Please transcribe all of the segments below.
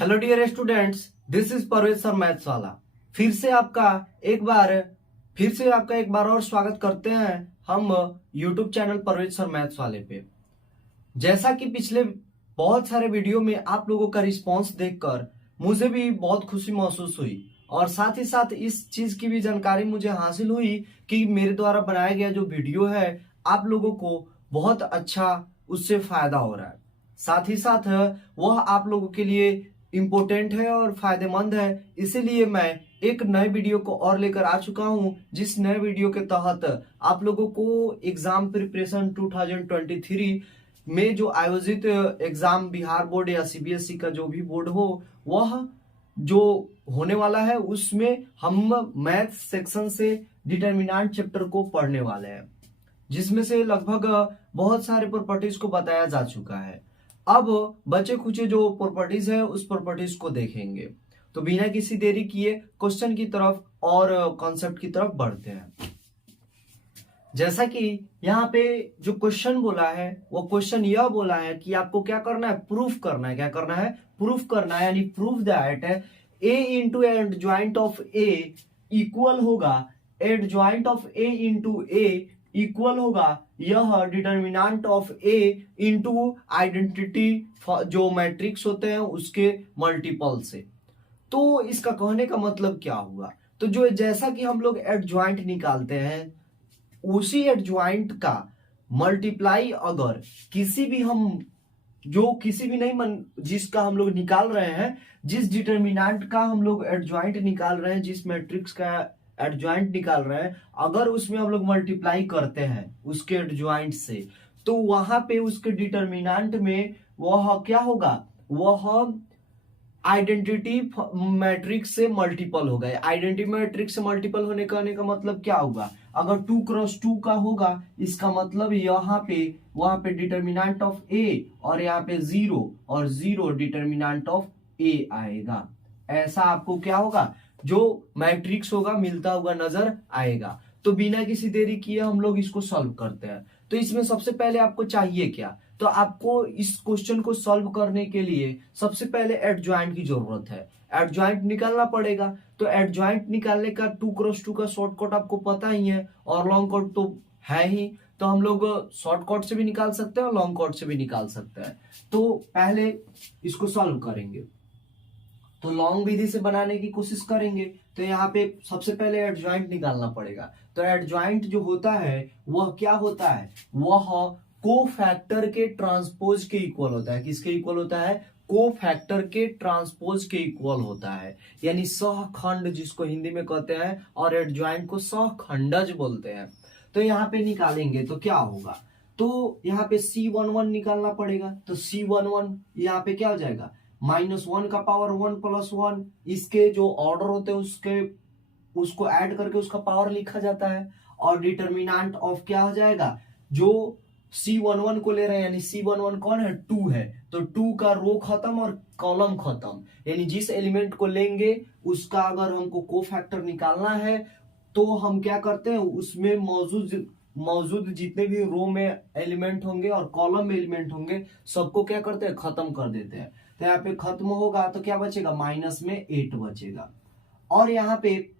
Hello dear students, this is Parvez sir maths वाला। फिर से आपका एक बार और स्वागत करते हैं हम YouTube channel Parvez sir maths वाले पे। जैसा कि पिछले बहुत सारे वीडियो में आप लोगों का रिस्पांस देखकर मुझे भी बहुत खुशी महसूस हुई और साथ ही साथ इस चीज की भी जानकारी मुझे हासिल हुई कि मेरे द्वारा बनाया गया जो वीडियो है आप लोगों को बहुत अच्छा उससे फायदा हो रहा है। साथ ही साथ वह आप लोगों के लिए इम्पोर्टेंट है और फायदेमंद है, इसीलिए मैं एक नए वीडियो को और लेकर आ चुका हूं, जिस नए वीडियो के तहत आप लोगों को एग्जाम प्रिपरेशन 2023 में जो आयोजित एग्जाम बिहार बोर्ड या सीबीएसई का जो भी बोर्ड हो वह जो होने वाला है उसमें हम मैथ सेक्शन से डिटर्मिनेंट चैप्टर को पढ़ने वाले हैं, जिसमें से लगभग बहुत सारे प्रॉपर्टीज को बताया जा चुका है। अब बचे खुचे जो प्रॉपर्टीज है उस प्रॉपर्टीज को देखेंगे। तो बिना किसी देरी किए क्वेश्चन की तरफ और कॉन्सेप्ट की तरफ बढ़ते हैं। जैसा कि यहाँ पे जो क्वेश्चन बोला है वो क्वेश्चन यह बोला है कि आपको क्या करना है, प्रूफ करना है। क्या करना है? प्रूफ करना है, यानी proof that A into adjoint of A equal होगा adjoint of A into A equal होगा यह determinant of A into identity जो मैट्रिक्स होते हैं उसके मल्टीपल से। तो इसका कहने का मतलब क्या हुआ? तो जो जैसा कि हम लोग एडजॉइंट निकालते हैं उसी एडजॉइंट का मल्टीप्लाई अगर किसी भी नहीं जिसका हम लोग निकाल रहे हैं, जिस डिटर्मिनेंट का हम लोग एडजॉइंट निकाल रहे हैं, जिस मैट्रिक्स का एडजॉइंट निकाल रहे हैं, अगर उसमें हम लोग मल्टीप्लाई करते हैं उसके एडजॉइंट से, तो वहां पे उसके डिटर्मिनेंट में वह क्या होगा, वह आइडेंटिटी मैट्रिक्स से मल्टीपल होगा। आइडेंटिटी मैट्रिक्स से मल्टीपल होने का मतलब क्या होगा? अगर 2x2 का होगा इसका मतलब यहाँ पे वहां पे डिटर्मिनेंट ऑफ ए और यहाँ पे 0 और 0 डिटर्मिनेंट ऑफ ए आएगा। ऐसा आपको क्या होगा, जो मैट्रिक्स होगा मिलता हुआ नजर आएगा। तो बिना किसी देरी किए हम लोग इसको सॉल्व करते हैं। तो इसमें सबसे पहले आपको चाहिए क्या? तो आपको इस क्वेश्चन को सॉल्व करने के लिए सबसे पहले एडजॉइंट की जरूरत है। एडजॉइंट निकालना पड़ेगा। तो एडजॉइंट निकालने का 2x2 का शॉर्टकट आपको पता ही है और लॉन्ग कट तो है ही। तो हम लोग शॉर्टकट से भी निकाल सकते हैं और लॉन्ग कट से भी निकाल सकते हैं। तो पहले इसको सॉल्व करेंगे, तो लॉन्ग विधि से बनाने की कोशिश करेंगे। तो यहाँ पे सबसे पहले एडजॉइंट निकालना पड़ेगा। तो एडजॉइंट जो होता है वह क्या होता है, वह कोफैक्टर के ट्रांसपोज के इक्वल होता है। किसके इक्वल होता है? कोफैक्टर के ट्रांसपोज के इक्वल होता है, यानी सहखंड जिसको हिंदी में कहते हैं, और एडजॉइंट को सहखंडज बोलते हैं। तो यहाँ पे निकालेंगे तो क्या होगा, तो यहाँ पे C11 निकालना पड़ेगा। तो C11 यहाँ पे क्या हो जाएगा, -1 का पावर 1 + 1, इसके जो ऑर्डर होते हैं उसको ऐड करके उसका पावर लिखा जाता है। और डिटर्मिनेंट ऑफ क्या हो जाएगा, जो C11 को ले रहे हैं, यानी C11 कौन है, 2 है। तो 2 का रो खत्म और कॉलम खत्म, यानी जिस एलिमेंट को लेंगे उसका अगर हमको कोफैक्टर निकालना है तो हम क्या करते हैं, उसमें मौजूद जितने भी रो में एलिमेंट होंगे और कॉलम में एलिमेंट होंगे सबको क्या करते हैं, खत्म कर देते हैं। तो यहाँ पे खत्म होगा तो क्या बचेगा, -8 बचेगा। और यहाँ पे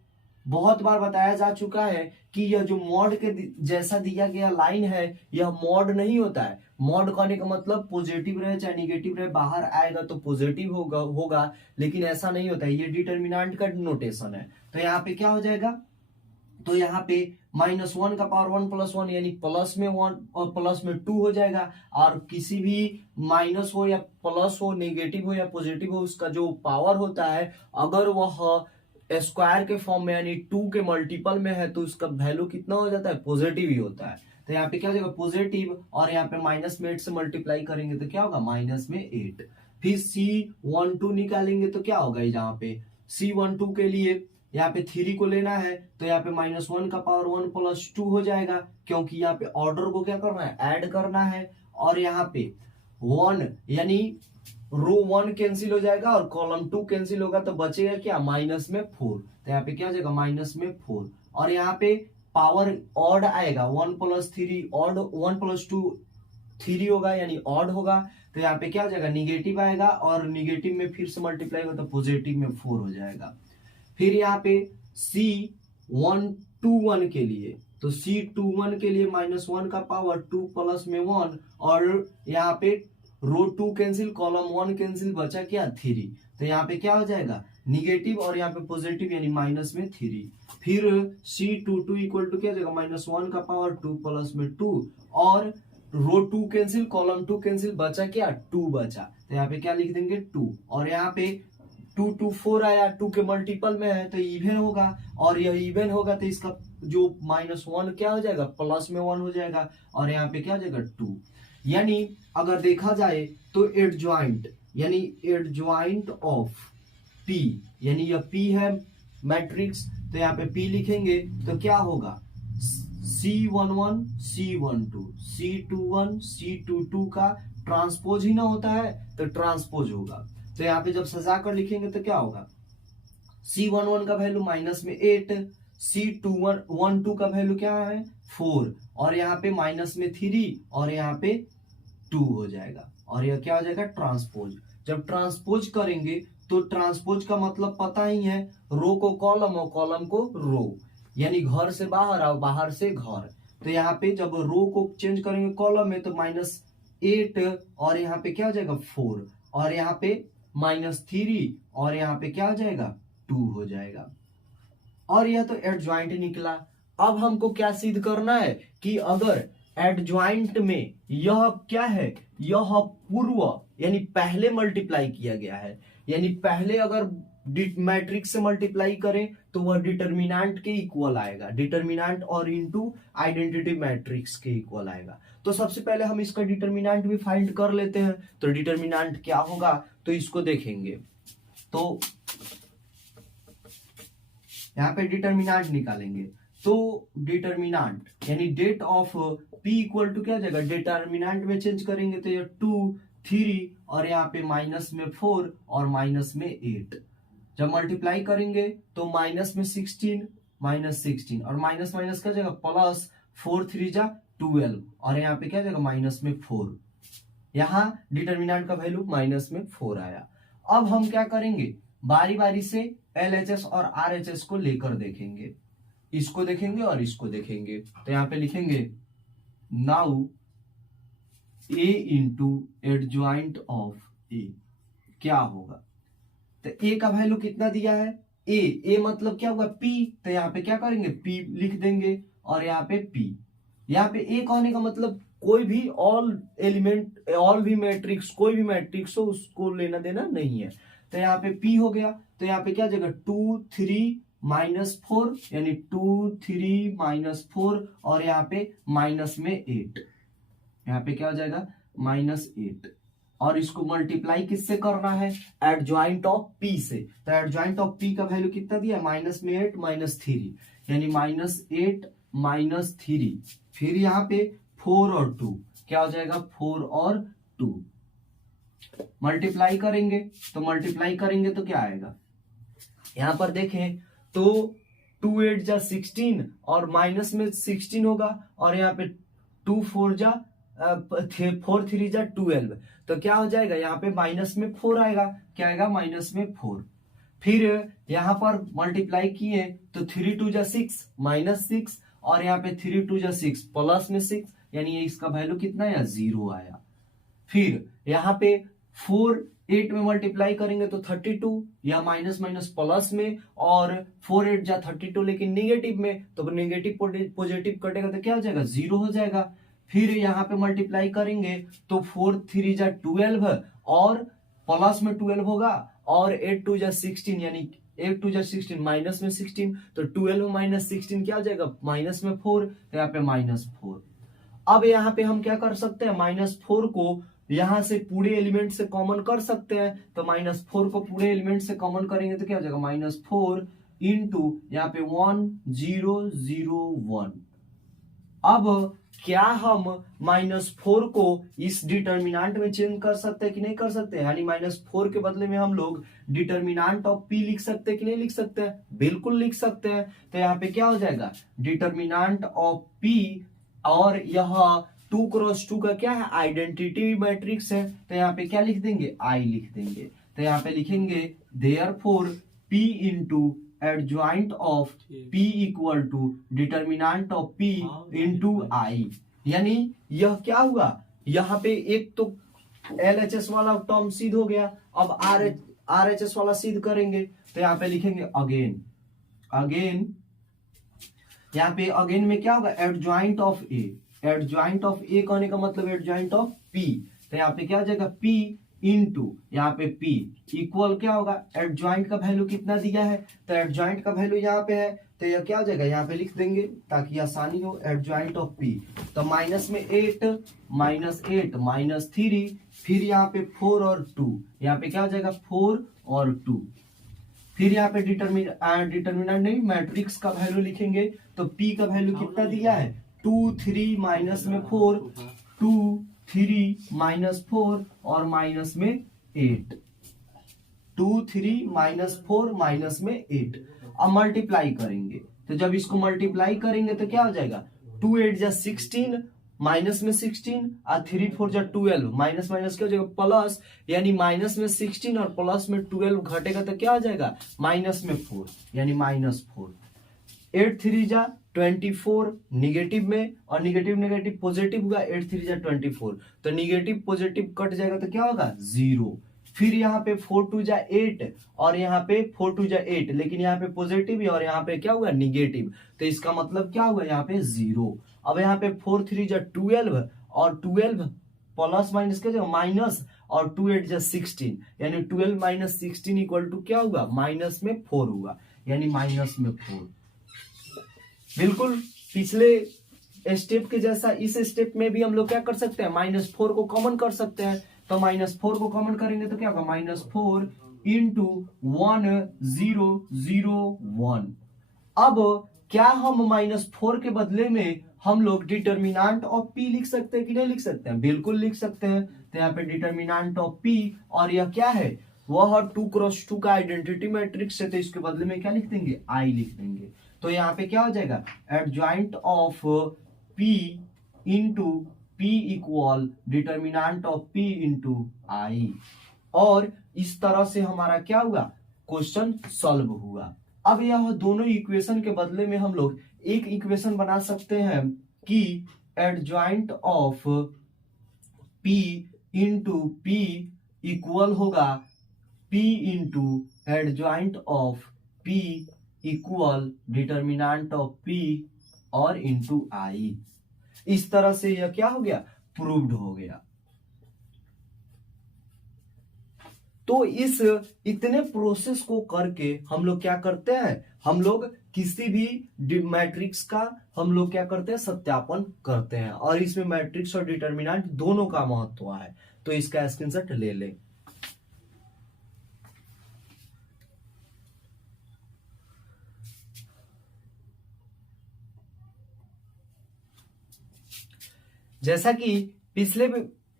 बहुत बार बताया जा चुका है कि यह जो मॉड के जैसा दिया गया लाइन है यह मॉड नहीं होता है। मॉड कहने का मतलब पॉजिटिव रहे चाहे निगेटिव रहे, बाहर आएगा तो पॉजिटिव होगा, लेकिन ऐसा नहीं होता है। ये डिटर्मिनेंट का नोटेशन है। तो यहाँ पे क्या हो जाएगा, तो यहाँ पे -1 का पावर 1 + 1, यानी प्लस में 1 और प्लस में 2 हो जाएगा। और किसी भी माइनस हो या प्लस हो, नेगेटिव हो या पॉजिटिव हो, उसका जो पावर होता है अगर वह स्क्वायर के फॉर्म में यानी 2 के मल्टीपल में है तो उसका वैल्यू कितना हो जाता है, पॉजिटिव ही होता है। तो यहाँ पे क्या हो जाएगा, पॉजिटिव, और यहाँ पे -8 से मल्टीप्लाई करेंगे तो क्या होगा, -8। फिर C12 निकालेंगे तो क्या होगा, यहाँ पे C12 के लिए यहाँ पे 3 को लेना है। तो यहाँ पे -1 का पावर 1 + 2 हो जाएगा, क्योंकि यहाँ पे ऑर्डर को क्या करना है, ऐड करना है। और यहाँ पे 1 यानी रो 1 कैंसिल हो जाएगा और कॉलम 2 कैंसिल होगा, तो बचेगा क्या, -4। तो यहाँ पे क्या हो जाएगा, -4। और यहाँ पे पावर ऑड आएगा, 1 + 3 ऑड, 1 + 2 3 होगा यानी ऑड होगा, तो यहाँ पे क्या हो जाएगा निगेटिव आएगा, और निगेटिव में फिर से मल्टीप्लाई होगा तो पॉजिटिव में 4 हो जाएगा। फिर यहाँ पे C121 के लिए, तो C21 के लिए -1 का पावर 2 प्लस में 1, और यहाँ पे रो 2 कैंसिल, कॉलम 1 कैंसिल, बचा क्या 3, तो यहाँ पे क्या हो जाएगा निगेटिव और यहाँ पे पॉजिटिव यानी माइनस में 3। फिर C22 इक्वल टू क्या हो जाएगा -1 का पावर 2 प्लस में 2, और रो 2 कैंसिल, कॉलम 2 कैंसिल, बचा क्या 2 बचा, तो यहाँ पे क्या लिख देंगे 2, और यहाँ पे 2 2 4 आया, 2 के मल्टीपल में है तो इवन होगा, और यह इवन होगा तो इसका जो -1 क्या हो जाएगा प्लस में 1 हो जाएगा, और यहाँ पे क्या हो जाएगा 2। यानी अगर देखा जाए तो एडजॉइंट यानी एडजॉइंट ऑफ P, यानी यह P है मैट्रिक्स, तो यहाँ पे P लिखेंगे तो क्या होगा C11 C12 C21 C22 का ट्रांसपोज ही ना होता है तो ट्रांसपोज होगा, तो यहाँ पे जब सजा कर लिखेंगे तो क्या होगा C11 का वैल्यू माइनस में 8, C12 का वैल्यू क्या है 4, और यहाँ पे माइनस में 3, और यहाँ पे 2 हो जाएगा, और यह क्या हो जाएगा ट्रांसपोज। जब ट्रांसपोज करेंगे तो ट्रांसपोज का मतलब पता ही है, रो को कॉलम और कॉलम को रो, यानी घर से बाहर और बाहर से घर, तो यहाँ पे जब रो को चेंज करेंगे कॉलम में तो -8, और यहाँ पे क्या हो जाएगा 4, और यहाँ पे -3, और यहाँ पे क्या हो जाएगा 2 हो जाएगा, और यह तो एडजॉइंट निकला। अब हमको क्या सिद्ध करना है कि अगर एडजॉइंट में यह क्या है, यह पूर्व यानी पहले मल्टीप्लाई किया गया है, यानी पहले अगर मैट्रिक्स से मल्टीप्लाई करें तो वह डिटर्मिनेंट के इक्वल आएगा, डिटर्मिनेंट और इनटू आइडेंटिटी मैट्रिक्स के इक्वल आएगा। तो सबसे पहले हम इसका डिटर्मिनेंट भी फाइंड कर लेते हैं, तो डिटर्मिनेंट क्या होगा तो इसको देखेंगे, तो यहाँ पे डिटर्मिनेंट निकालेंगे, तो डिटर्मिनेंट यानी det of P equal to क्या हो जाएगा, डिटर्मिनेंट में चेंज करेंगे तो ये 2 3 और यहाँ पे माइनस में 4 और माइनस में 8, जब मल्टीप्लाई करेंगे तो माइनस में 16 -16 और माइनस माइनस क्या जाएगा प्लस, 4 3 जा 12, और यहाँ पे क्या जाएगा माइनस में 4, यहाँ डिटर्मिनेंट का वैल्यू माइनस में 4 आया। अब हम क्या करेंगे बारी बारी से LHS और RHS को लेकर देखेंगे, इसको देखेंगे और इसको देखेंगे, तो यहाँ पे लिखेंगे now A into adjoint of A क्या होगा, तो A का वैल्यू कितना दिया है A मतलब क्या हुआ P, तो यहाँ पे क्या करेंगे P लिख देंगे, और यहाँ पे P, यहाँ पे A कहने का मतलब कोई भी ऑल एलिमेंट ऑल भी मैट्रिक्स कोई भी मैट्रिक्स हो उसको लेना देना नहीं है, तो यहाँ पे P हो गया, तो यहाँ पे क्या जगह 2 3 -4 यानी 2 3 -4 और यहाँ पे माइनस में 8, यहाँ पे क्या हो जाएगा -8, और इसको मल्टीप्लाई किससे करना है एडजॉइंट ऑफ P से, तो एडजॉइंट ऑफ P का वैल्यू कितना दिया माइनस में 8 -3 यानी -8 -3, फिर यहाँ पे 4 और 2 क्या हो जाएगा 4 और 2, मल्टीप्लाई करेंगे तो क्या आएगा, यहां पर देखें तो 2 8 जा 16 और माइनस में 16 होगा, और यहाँ पे 2 4 जा 4 3 जा 12, तो क्या हो जाएगा यहाँ पे माइनस में 4 आएगा, क्या आएगा माइनस में 4, फिर यहाँ पर मल्टीप्लाई किए तो 3 2 जा 6 -6, और यहाँ पे 3 2 जा 6 प्लस में 6 यानी इसका वैल्यू कितना है 0 आया। फिर यहाँ पे 4 8 में मल्टीप्लाई करेंगे तो 32 या माइनस माइनस प्लस में, और 4 8 जा 32 लेकिन निगेटिव में, तो निगेटिव पॉजिटिव कटेगा तो क्या हो जाएगा 0 हो जाएगा। फिर यहाँ पे मल्टीप्लाई करेंगे तो 4 3 जा 12 और प्लस में 12 होगा, और 8 2 जा 16 यानी 8 2 जा 16 माइनस में 16, तो 12 -16 क्या हो जाएगा माइनस में 4, तो यहाँ पे -4। अब यहाँ पे हम क्या कर सकते हैं -4 को यहां से पूरे एलिमेंट से कॉमन कर सकते हैं, तो -4 को पूरे एलिमेंट से कॉमन करेंगे तो क्या हो जाएगा -4 इंटू यहाँ पे 1 0 0 1। अब क्या हम -4 को इस डिटर्मिनेंट में चेंज कर सकते हैं कि नहीं कर सकते, यानी -4 के बदले में हम लोग डिटर्मिनेंट ऑफ P लिख सकते हैं कि नहीं लिख सकते हैं, बिल्कुल लिख सकते हैं। तो यहाँ पे क्या हो जाएगा डिटर्मिनेंट ऑफ P, और यह 2x2 का क्या है, आइडेंटिटी मैट्रिक्स है, तो यहाँ पे क्या लिख देंगे, आई लिख देंगे। तो यहाँ पे लिखेंगे therefore P into adjoint of P equal to determinant of P into I. यानी यह क्या हुआ, यहाँ पे एक तो LHS वाला टर्म सिद्ध हो गया, अब RHS वाला सिद्ध करेंगे। तो यहाँ पे लिखेंगे अगेन, यहाँ पे अगेन में क्या होगा, adjoint of A, adjoint of A कहने का मतलब एडजॉइंट ऑफ पी। तो यहाँ पे क्या हो जाएगा, पी इंटू यहाँ पे पी इक्वल क्या होगा, एडजॉइंट का वैल्यू कितना दिया है, तो एडजॉइंट का वैल्यू यहाँ पे है, तो यह क्या हो जाएगा, यहाँ पे लिख देंगे ताकि आसानी हो, एडजॉइंट ऑफ पी। तो माइनस में 8 माइनस 3, फिर यहाँ पे 4 और 2, यहाँ पे क्या हो जाएगा 4 और 2, फिर यहाँ पे डिटर्मिनेंट नहीं मैट्रिक्स का वैल्यू लिखेंगे। तो P का वैल्यू कितना दिया है, 2 3 माइनस में 4, 2 3 माइनस 4 और माइनस में 8, 2 3 माइनस 4 माइनस में 8। अब मल्टीप्लाई करेंगे, तो जब इसको मल्टीप्लाई करेंगे तो क्या हो जाएगा, 2 8 जा 16 माइनस में 16 और 3 4 जा 12, माइनस माइनस क्या हो जाएगा प्लस, यानी माइनस में 16 और प्लस में 12 घटेगा तो क्या हो जाएगा, माइनस में 4 यानी -4। 8 3 जा 24 निगेटिव में, और निगेटिव नेगेटिव पॉजिटिव होगा, 8 3 जा 24, तो निगेटिव पॉजिटिव कट जाएगा तो क्या होगा 0। फिर यहाँ पे 4 2 जा 8 और यहाँ पे 4 2 जा 8, लेकिन यहाँ पे पॉजिटिव है और यहाँ पे क्या हुआ निगेटिव, तो इसका मतलब क्या हुआ यहाँ पे 0। अब यहाँ पे 4 3 जा 12 और 12 प्लस माइनस क्या जाएगा माइनस, और 2 8 जा 16, यानी 12 माइनस 16 इक्वल टू क्या हुआ, माइनस में 4 हुआ, यानी माइनस में 4। बिल्कुल पिछले स्टेप के जैसा इस स्टेप में भी हम लोग क्या कर सकते हैं, -4 को कॉमन कर सकते हैं। तो -4 को कॉमन करेंगे तो क्या होगा, -4 इंटू 1 0 0 1। अब क्या हम -4 के बदले में हम लोग डिटर्मिनेंट ऑफ P लिख सकते हैं कि नहीं लिख सकते हैं, बिल्कुल लिख सकते हैं। तो यहाँ पे डिटर्मिनेंट ऑफ P, और यह क्या है, वह 2x2 का आइडेंटिटी मैट्रिक्स है, तो इसके बदले में क्या लिख देंगे, आई लिख देंगे। तो यहाँ पे क्या हो जाएगा, adjoint of P into P equal determinant of P into I. और इस तरह से हमारा क्या हुआ, क्वेश्चन सॉल्व हुआ। अब यह दोनों इक्वेशन के बदले में हम लोग एक इक्वेशन बना सकते हैं कि adjoint of P into P equal होगा P into adjoint of P equal determinant of P और इंटू आई। इस तरह से यह क्या हो गया, प्रूव्ड हो गया। तो इस इतने प्रोसेस को करके हम लोग क्या करते हैं, हम लोग किसी भी मैट्रिक्स का हम लोग क्या करते हैं, सत्यापन करते हैं, और इसमें मैट्रिक्स और डिटर्मिनेंट दोनों का महत्व है। तो इसका स्क्रीनशॉट ले लें। जैसा कि पिछले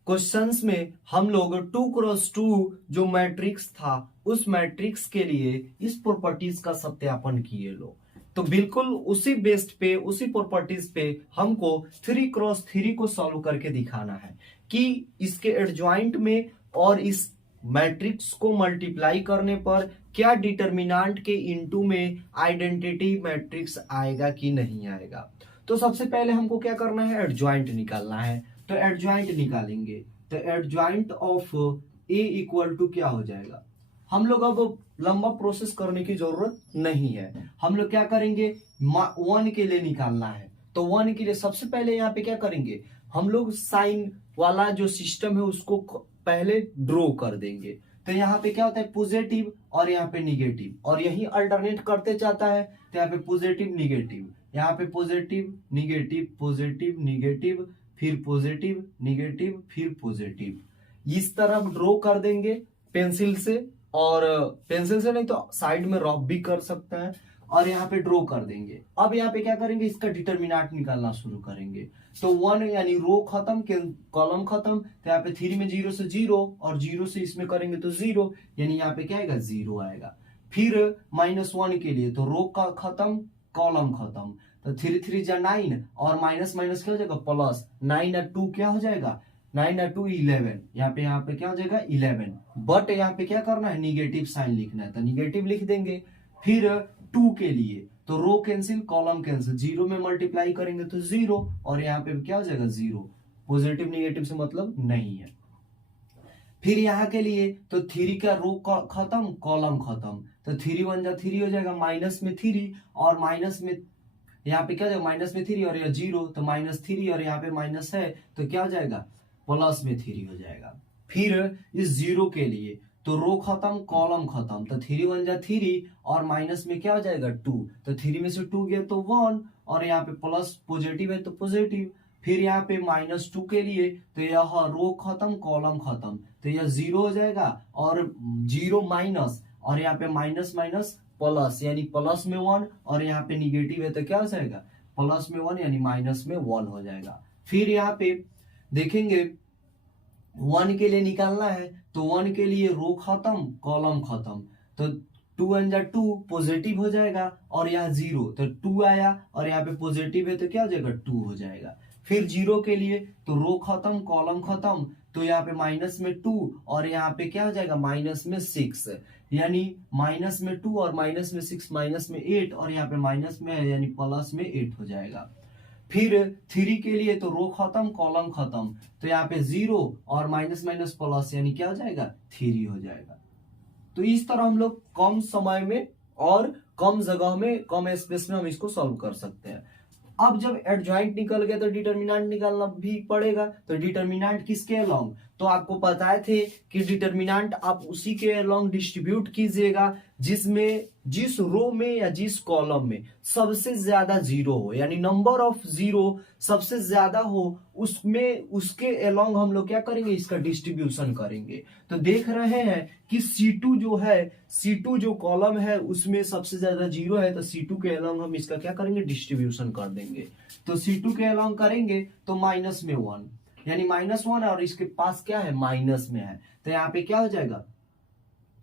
क्वेश्चंस में हम लोग 2x2 जो मैट्रिक्स था, उस मैट्रिक्स के लिए इस प्रॉपर्टीज का सत्यापन किए लो, तो बिल्कुल उसी बेस्ड पे, उसी प्रॉपर्टीज पे हमको 3x3 को सॉल्व करके दिखाना है कि इसके एडजॉइंट में और इस मैट्रिक्स को मल्टीप्लाई करने पर क्या डिटर्मिनेंट के इनटू में आइडेंटिटी मैट्रिक्स आएगा कि नहीं आएगा। तो सबसे पहले हमको क्या करना है, एडजॉइंट निकालना है। तो एडजॉइंट निकालेंगे, तो adjoint of A equal to क्या हो जाएगा, हम लोग अब लंबा प्रोसेस करने की जरूरत नहीं है, हम लोग क्या करेंगे, 1 के लिए निकालना है। तो 1 के लिए सबसे पहले यहाँ पे क्या करेंगे, हम लोग साइन वाला जो सिस्टम है उसको पहले ड्रॉ कर देंगे। तो यहाँ पे क्या होता है, पॉजिटिव और यहाँ पे निगेटिव, और यही अल्टरनेट करते जाता है। तो यहाँ पे पॉजिटिव निगेटिव, यहाँ पे पॉजिटिव निगेटिव पॉजिटिव निगेटिव, फिर पॉजिटिव निगेटिव, फिर पॉजिटिव। इस तरह ड्रॉ कर देंगे पेंसिल से, और पेंसिल से नहीं तो साइड में रफ भी कर सकते हैं, और यहाँ पे ड्रॉ कर देंगे। अब यहाँ पे क्या करेंगे, इसका डिटर्मिनेंट निकालना शुरू करेंगे। तो 1 यानी रो खत्म, कॉलम खत्म, तो यहाँ पे 3 में 0 से 0 और 0 से इसमें करेंगे तो 0, यानी यहाँ पे क्या आएगा 0 आएगा। फिर -1 के लिए तो रो का खत्म, कॉलम खत्म, तो 3 3 जा 9 और माइनस माइनस क्या हो जाएगा प्लस, 9 और 2 क्या हो जाएगा, 9 और 2 11, यहाँ पे क्या हो जाएगा 11, बट यहाँ पे क्या करना है निगेटिव साइन लिखना है तो निगेटिव लिख देंगे। फिर 2 के लिए तो रो कैंसिल कॉलम कैंसिल, 0 में मल्टीप्लाई करेंगे तो 0 और यहाँ पे क्या हो जाएगा 0, पॉजिटिव निगेटिव से मतलब नहीं है। फिर यहाँ के लिए तो 3 का रो खत्म कॉलम खत्म, तो 3 1 जा 3 हो जाएगा, माइनस में 3 और माइनस में यहाँ पे क्या हो जाएगा माइनस में 3 और यह 0 तो -3 और यहाँ पे माइनस है तो क्या हो जाएगा प्लस में 3 हो जाएगा। फिर इस 0 के लिए तो रो खत्म कॉलम खत्म, तो 3 1 जा 3 और माइनस में क्या हो जाएगा 2, तो 3 में से 2 गया तो 1 और यहाँ पे प्लस पॉजिटिव है तो पॉजिटिव। फिर यहाँ पे -2 के लिए तो यह रो खत्म कॉलम खत्म, तो यह 0 हो जाएगा और 0 माइनस और यहाँ पे माइनस माइनस प्लस यानी प्लस में 1 और यहाँ पे निगेटिव है तो क्या हो जाएगा प्लस में 1 यानी माइनस में 1 हो जाएगा। फिर यहाँ पे देखेंगे 1 के लिए निकालना है तो 1 के लिए रो खत्म कॉलम खत्म, तो 2 1 जा 2 पॉजिटिव हो जाएगा और यहाँ 0 तो 2 आया और यहाँ पे पॉजिटिव है तो क्या हो जाएगा 2 हो जाएगा। फिर 0 के लिए तो रो खत्म कॉलम खत्म, तो यहाँ पे माइनस में 2 और यहाँ पे क्या हो जाएगा माइनस में 6, यानी माइनस में 2 और माइनस में 6 माइनस में 8 और यहाँ पे माइनस में है यानी प्लस में 8 हो जाएगा। फिर 3 के लिए तो रो खत्म कॉलम खत्म, तो यहाँ पे 0 और माइनस माइनस प्लस यानी क्या हो जाएगा 3 हो जाएगा। तो इस तरह हम लोग कम समय में और कम जगह में कम स्पेस में हम इसको सॉल्व कर सकते हैं। अब जब एडजॉइंट निकल गया तो डिटर्मिनेंट निकालना भी पड़ेगा, तो डिटर्मिनेंट किसके अलोंग, तो आपको पता थे कि डिटर्मिनेंट आप उसी के अलोंग डिस्ट्रीब्यूट कीजिएगा जिसमें जिस रो में या जिस कॉलम में सबसे ज्यादा 0 हो, यानी नंबर ऑफ 0 सबसे ज्यादा हो उसमें उसके अलोंग हम लोग क्या करेंगे इसका डिस्ट्रीब्यूशन करेंगे। तो देख रहे हैं कि C2 जो है C2 जो कॉलम है उसमें सबसे ज्यादा 0 है, तो C2 के अलोंग हम इसका क्या करेंगे डिस्ट्रीब्यूशन कर देंगे। तो C2 के अलोंग करेंगे तो माइनस में 1 यानी -1 और इसके पास क्या है माइनस में है, तो यहाँ पे क्या हो जाएगा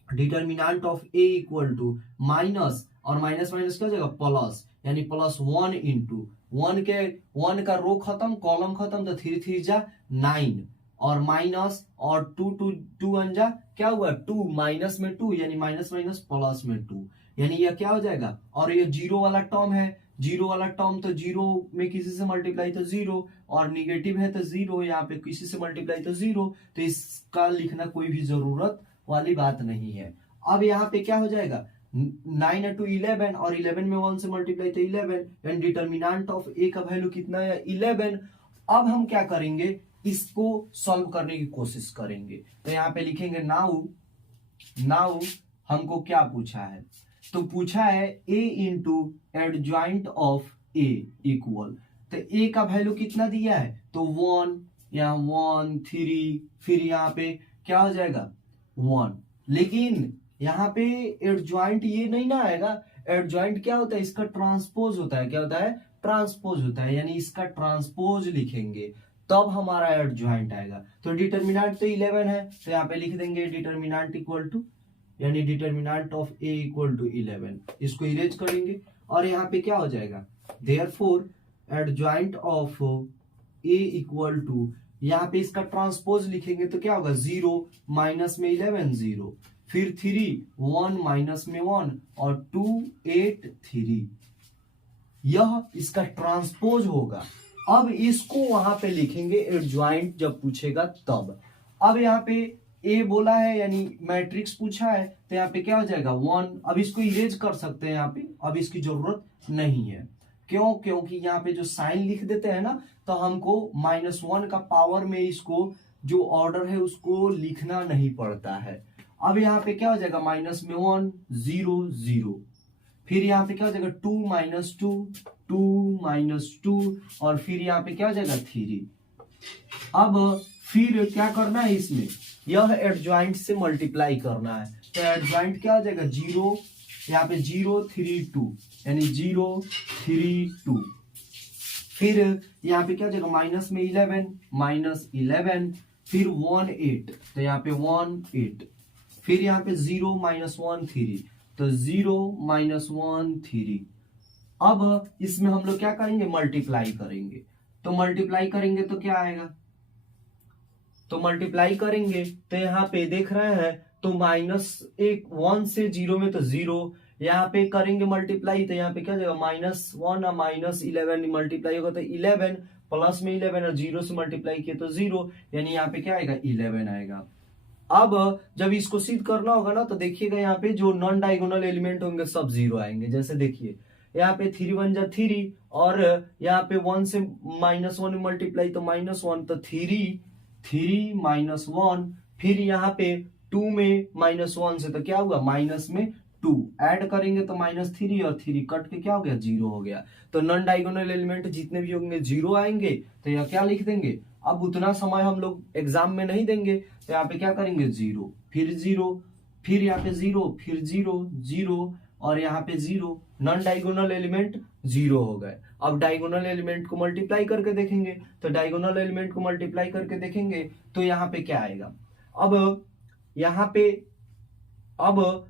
determinant of A equal to minus और माइनस माइनस क्या हो जाएगा प्लस, यानी +1 इंटू 1 का रो खत्म कॉलम खत्म, तो 3 3 जा 9 और माइनस और 2 2 2 1 जा क्या हुआ 2 माइनस में 2 यानी माइनस माइनस प्लस में 2, यानी यह क्या हो जाएगा। और ये 0 वाला टर्म है, 0 वाला टर्म तो 0 में किसी से मल्टीप्लाई तो 0 और निगेटिव है तो 0, यहाँ पे किसी से मल्टीप्लाई तो 0, तो इसका लिखना कोई भी जरूरत वाली बात नहीं है। अब यहाँ पे क्या हो जाएगा 9 इंटू 11 और 11 में 1 से मल्टीप्लाई तो 11, एंड डिटर्मिनेंट ऑफ ए का वैल्यू कितना है 11। अब हम क्या करेंगे इसको सॉल्व करने की कोशिश करेंगे, तो यहाँ पे लिखेंगे नाउ हमको क्या पूछा है, तो पूछा है a into adjoint of a equal, तो a का वैल्यू कितना दिया है तो 1, यहाँ 1 3, फिर यहाँ पे क्या हो जाएगा 1, लेकिन यहाँ पे एडजॉइंट ये नहीं ना आएगा। एडजॉइंट क्या होता है इसका ट्रांसपोज होता है, क्या होता है ट्रांसपोज होता है, यानी इसका ट्रांसपोज लिखेंगे तब हमारा एडजॉइंट आएगा। तो डिटर्मिनेंट तो 11 है, तो यहाँ पे लिख देंगे डिटर्मिनेंट इक्वल टू यानी determinant of a equal to 11, इसको इरेज करेंगे और यहाँ पे क्या हो जाएगा therefore adjoint of a equal to, यहाँ पे इसका ट्रांसपोज लिखेंगे तो क्या होगा 0 माइनस में 11 0, फिर 3 1 माइनस में 1 और 2 8 3, यह इसका ट्रांसपोज होगा। अब इसको वहां पे लिखेंगे एडजॉइंट जब पूछेगा तब। अब यहाँ पे ए बोला है यानी मैट्रिक्स पूछा है, तो यहाँ पे क्या हो जाएगा 1। अब इसको इरेज कर सकते हैं यहाँ पे, अब इसकी जरूरत नहीं है, क्यों, क्योंकि यहाँ पे जो साइन लिख देते हैं ना तो हमको -1 का पावर में इसको जो ऑर्डर है उसको लिखना नहीं पड़ता है। अब यहाँ पे क्या हो जाएगा माइनस में 1 0 0, फिर यहाँ पे क्या हो जाएगा 2 माइनस 2 2 माइनस 2 और फिर यहाँ पे क्या हो जाएगा 3। अब फिर क्या करना है इसमें यह एडजॉइंट से मल्टीप्लाई करना है, तो एडजॉइंट क्या हो जाएगा 0, यहाँ पे 0 3 2 यानी 0 3 2, फिर यहाँ पे क्या हो जाएगा माइनस में 11 फिर 1 8, तो यहाँ पे 1 8, फिर यहाँ पे 0 -1 3, तो 0 -1 3, अब इसमें हम लोग क्या करेंगे, मल्टीप्लाई करेंगे। तो मल्टीप्लाई करेंगे तो क्या आएगा, तो मल्टीप्लाई करेंगे तो यहाँ पे देख रहे हैं तो -1 से 0 में तो 0, यहाँ पे करेंगे मल्टीप्लाई तो यहाँ पे क्या हो जाएगा -1 और -11 मल्टीप्लाई होगा तो 11, प्लस में 11 और 0 से मल्टीप्लाई किए तो 0, यानी यहाँ पे क्या आएगा 11 आएगा। अब जब इसको सिद्ध करना होगा ना तो देखिएगा यहाँ पे जो नॉन डायगोनल एलिमेंट होंगे सब 0 आएंगे। जैसे देखिए यहाँ पे 3 1 जा 3 और यहाँ पे 1 से -1 मल्टीप्लाई तो -1 तो 3 -1, फिर यहाँ पे 2 में -1 से तो क्या हुआ माइनस में 2 ऐड करेंगे तो -3 और 3 कट के क्या हो गया 0 हो गया। तो नॉन डायगोनल एलिमेंट जितने भी होंगे 0 आएंगे। तो यहाँ क्या लिख देंगे, अब उतना समय हम लोग एग्जाम में नहीं देंगे तो यहाँ पे क्या करेंगे 0 फिर 0 फिर यहाँ पे 0 फिर 0 0 और यहाँ पे 0, नॉन डायगोनल एलिमेंट 0 हो गए। अब डायगोनल एलिमेंट को मल्टीप्लाई करके देखेंगे तो डायगोनल एलिमेंट को मल्टीप्लाई करके देखेंगे तो यहाँ पे क्या आएगा, अब यहाँ पे अब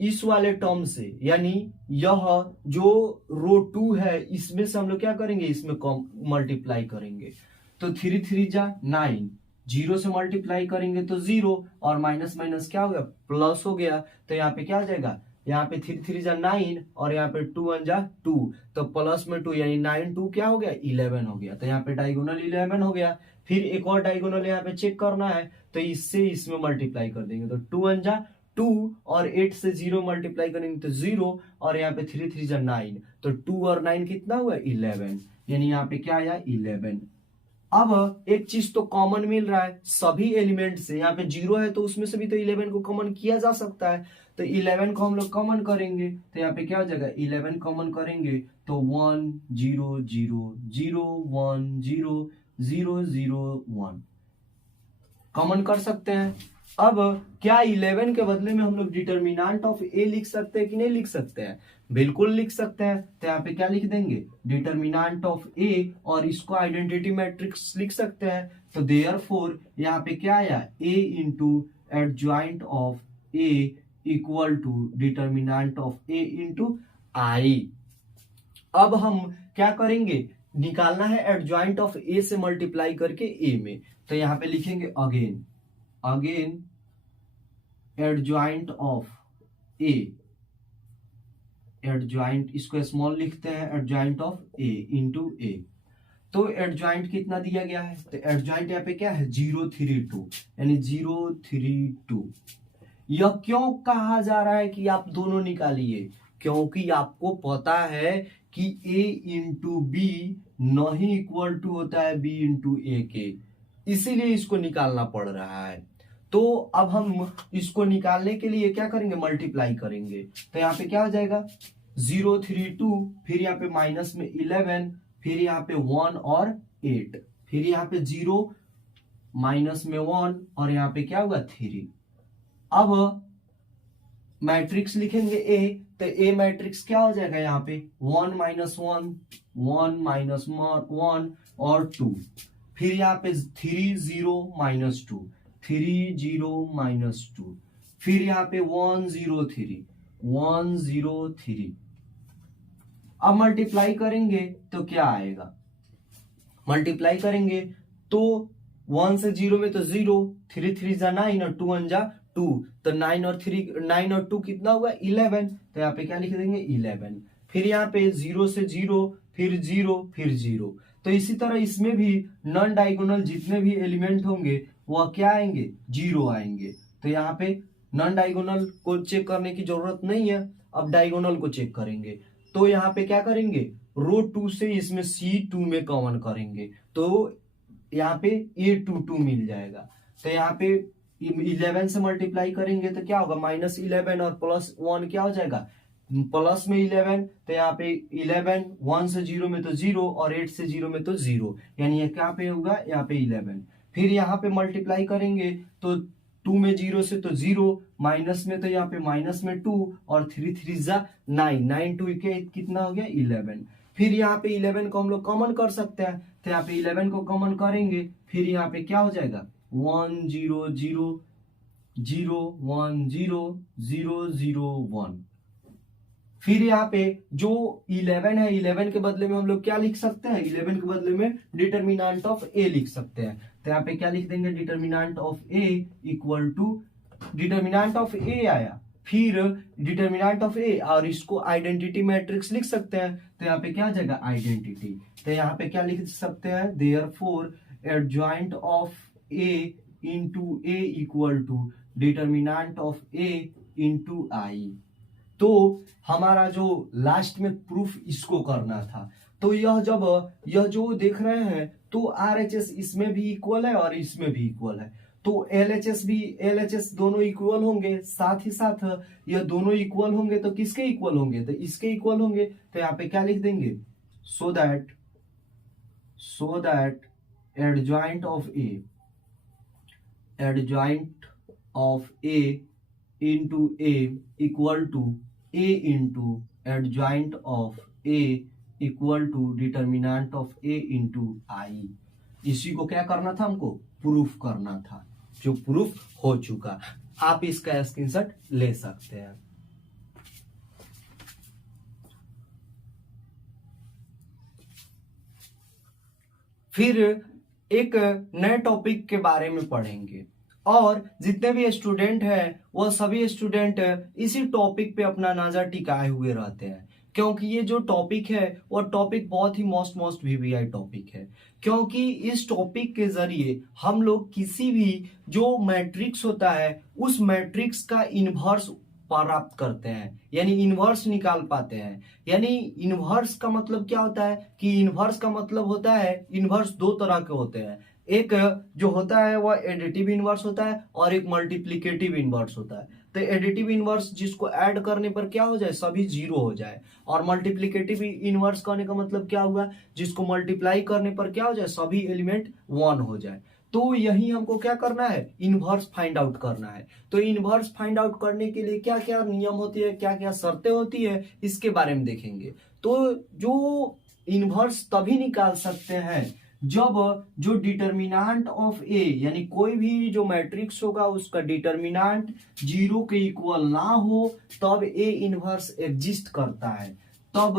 इस वाले टर्म से यानी यह जो रो 2 है इसमें से हम लोग क्या करेंगे, इसमें मल्टीप्लाई करेंगे तो 3 3 जा 9, 0 से मल्टीप्लाई करेंगे तो 0 और माइनस माइनस क्या हो गया प्लस हो गया। तो यहाँ पे क्या आ जाएगा, यहाँ पे 3 3 जा 9 और यहाँ पे 2 1 जा 2 तो प्लस में 2 यानी 9 2 क्या हो गया 11 हो गया। तो यहाँ पे डायगोनल 11 हो गया। फिर एक और डायगोनल यहाँ पे चेक करना है तो इससे इसमें मल्टीप्लाई कर देंगे तो 2 1 जा 2 और 8 से 0 मल्टीप्लाई करेंगे तो 0 और यहाँ पे 3 3 जा 9 तो 2 और 9 कितना हुआ 11, यानी यहाँ पे क्या आया 11। अब एक चीज तो कॉमन मिल रहा है सभी एलिमेंट से, यहाँ पे 0 है तो उसमें से भी तो 11 को कॉमन किया जा सकता है। तो 11 को हम लोग कॉमन करेंगे तो यहाँ पे क्या हो जाएगा 11 कॉमन करेंगे तो 1 0 0 0 1 0 0 0 1 कॉमन कर सकते हैं। अब क्या 11 के बदले में हम लोग डिटर्मिनेंट ऑफ ए लिख सकते हैं कि नहीं लिख सकते हैं, बिल्कुल लिख सकते हैं। तो यहाँ पे क्या लिख देंगे डिटर्मिनेंट ऑफ ए और इसको आइडेंटिटी मैट्रिक्स लिख सकते हैं। तो देयरफॉर यहाँ पे क्या आया a into adjoint of a equal to determinant of a into I. अब हम क्या करेंगे, निकालना है एडजॉइंट ऑफ a से मल्टीप्लाई करके a में। तो यहाँ पे लिखेंगे again adjoint of a, adjoint इसको स्मॉल लिखते हैं adjoint of a into a। तो एडजॉइंट कितना दिया गया है, तो एडजॉइंट यहाँ पे क्या है 0 3 2 यानी 0 3 2। यह क्यों कहा जा रहा है कि आप दोनों निकालिए, क्योंकि आपको पता है कि a इंटू बी नहीं इक्वल टू होता है b इंटू ए के, इसीलिए इसको निकालना पड़ रहा है। तो अब हम इसको निकालने के लिए क्या करेंगे मल्टीप्लाई करेंगे। तो यहाँ पे क्या हो जाएगा 0 3 2 फिर यहाँ पे माइनस में 11 फिर यहाँ पे 1 और 8 फिर यहाँ पे 0 माइनस में 1 और यहाँ पे क्या होगा 3। अब मैट्रिक्स लिखेंगे ए, तो ए मैट्रिक्स क्या हो जाएगा यहाँ पे 1 माइनस 1 1 माइनस 1 और 2 फिर यहाँ पे 3 0 माइनस 2 3 0 माइनस 2 फिर यहाँ पे 1 0 3 1 0 3। अब मल्टीप्लाई करेंगे तो क्या आएगा, मल्टीप्लाई करेंगे तो 1 से 0 में तो 0 3 3 जा 9 और 2 1 जा 2 तो 9 और 2 कितना हुआ 11। तो यहाँ पे क्या लिख देंगे 11। फिर यहाँ पे 0 से 0 फिर 0 फिर 0। तो इसी तरह इसमें भी नॉन डायगोनल जितने भी एलिमेंट होंगे वह क्या आएंगे 0 आएंगे। तो यहाँ पे नॉन डायगोनल को चेक करने की जरूरत नहीं है, अब डायगोनल को चेक करेंगे। तो यहाँ पे क्या करेंगे रो 2 से इसमें C2 में कॉमन करेंगे तो यहाँ पे A22 मिल जाएगा। तो यहाँ पे 11 से मल्टीप्लाई करेंगे तो क्या होगा -11 और +1 क्या हो जाएगा प्लस में 11। तो यहाँ पे 11 1 से 0 में तो 0 और 8 से 0 में तो 0, यानी ये क्या पे होगा यहाँ पे 11। फिर यहाँ पे मल्टीप्लाई करेंगे तो 2 में 0 से तो 0 माइनस में तो यहाँ पे माइनस में 2 और 3 3 जा 9 9 2 के कितना हो गया 11। फिर यहाँ पे 11 को हम लोग कॉमन कर सकते हैं। तो यहाँ पे 11 को कॉमन करेंगे फिर यहाँ पे क्या हो जाएगा 1 0 0 0 1 0 0 0 1। फिर यहाँ पे जो 11 है, 11 के बदले में हम लोग क्या लिख सकते हैं, 11 के बदले में डिटर्मिनेंट ऑफ ए लिख सकते हैं। तो यहाँ पे क्या लिख देंगे, determinant of A equal to, determinant of A आया, फिर डिटर्मिनेंट ऑफ ए, और इसको आइडेंटिटी मैट्रिक्स लिख सकते हैं। तो यहाँ पे क्या आ जाएगा, आइडेंटिटी। तो यहाँ पे क्या लिख सकते हैं, therefore adjoint of A into A equal to determinant of A into I. तो हमारा जो लास्ट में प्रूफ इसको करना था, तो यह जो देख रहे हैं, तो RHS इसमें भी इक्वल है और इसमें भी इक्वल है, तो LHS दोनों इक्वल होंगे, साथ ही साथ यह दोनों इक्वल होंगे, तो किसके इक्वल होंगे, तो इसके इक्वल होंगे। तो यहाँ पे क्या लिख देंगे, so that adjoint of A into A equal to A into adjoint of A equal to determinant of A into I. इसी को क्या करना था, हमको प्रूफ करना था, जो प्रूफ हो चुका। आप इसका स्क्रीनशॉट ले सकते हैं। फिर एक नए टॉपिक के बारे में पढ़ेंगे, और जितने भी स्टूडेंट हैं वह सभी स्टूडेंट इसी टॉपिक पे अपना नजर टिकाए हुए रहते हैं, क्योंकि ये जो टॉपिक है वो टॉपिक बहुत ही मोस्ट VVI टॉपिक है। क्योंकि इस टॉपिक के जरिए हम लोग किसी भी जो मैट्रिक्स होता है उस मैट्रिक्स का इनवर्स प्राप्त करते हैं, यानी इनवर्स निकाल पाते हैं। यानी इनवर्स का मतलब क्या होता है, कि इनवर्स का मतलब होता है, इनवर्स दो तरह के होते हैं, एक जो होता है वह एडिटिव इनवर्स होता है और एक मल्टीप्लिकेटिव इनवर्स होता है। तो एडिटिव इनवर्स जिसको ऐड करने पर क्या हो जाए, सभी जीरो हो जाए, और मल्टीप्लिकेटिव इनवर्स करने का मतलब क्या हुआ, जिसको मल्टीप्लाई करने पर क्या हो जाए, सभी एलिमेंट 1 हो जाए। तो यही हमको क्या करना है, इनवर्स फाइंड आउट करना है। तो इनवर्स फाइंड आउट करने के लिए क्या क्या नियम होती है, क्या क्या शर्तें होती है, इसके बारे में देखेंगे। तो जो इनवर्स तभी निकाल सकते हैं जब जो डिटर्मिनेंट ऑफ ए, यानी कोई भी जो मैट्रिक्स होगा उसका डिटर्मिनेंट 0 के इक्वल ना हो, तब ए इनवर्स एग्जिस्ट करता है, तब